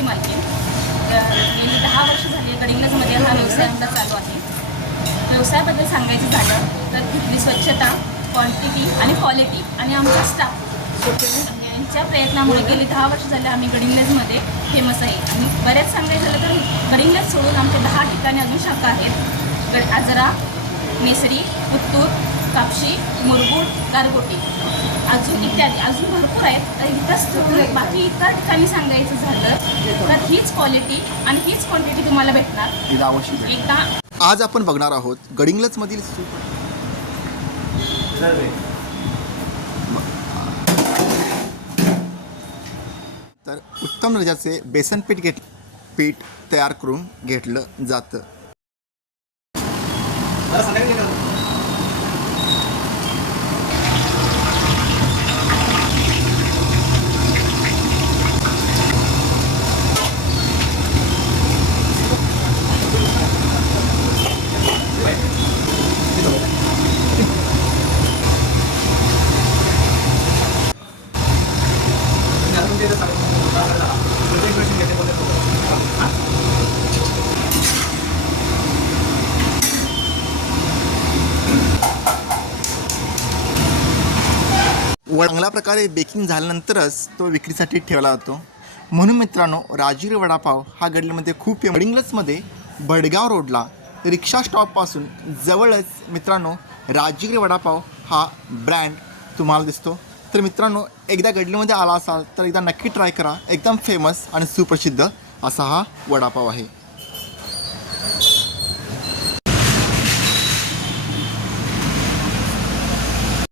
हॉटेलची मालकी गेली दहा वर्ष झाली गडिंग्लजमध्ये हा व्यवसाय आमचा चालू आहे. व्यवसायाबद्दल सांगायचं झालं तर तिथली स्वच्छता क्वांटिटी आणि क्वालिटी आणि आमचा स्टाफ यांच्या प्रयत्नामुळे गेली दहा वर्ष झाले आम्ही गडिंगलजमध्ये फेमस आहे. आणि बऱ्याच सांगायचं झालं तर गडिंगलज सोडून आमच्या दहा ठिकाणी अजून शाखा आहेत. गड आजरा मेसरी पुत्तूर कापशी मुरगुड गारगोटी. अजून इत्यादी. अजून भरपूर आहेत. तर इथं सोडून बाकी इतर ठिकाणी सांगायचं झालं तर हीच क्वालिटी आणि हीच क्वांटिटी तुम्हाला भेटणार. इथं आवश्यक आहे. एकदा आज आपण बघणार आहोत गडिंग्लजमधील सु- तर उत्तम दर्जाचे बेसन पीठ घेत पीठ तयार करून घेतलं जातं. चांगल्या प्रकारे बेकिंग झाल्यानंतरच तो विक्रीसाठी ठेवला जातो. म्हणून मित्रांनो राजगिरी वडापाव हा गडलीमध्ये खूप गडिंग्लजमध्ये भडगाव रोडला रिक्षा स्टॉपपासून जवळच मित्रांनो राजगिरी वडापाव हा ब्रँड तुम्हाला दिसतो. तर मित्रांनो एकदा गडलीमध्ये आला असाल तर एकदा नक्की ट्राय करा. एकदम फेमस आणि सुप्रसिद्ध असा हा वडापाव आहे.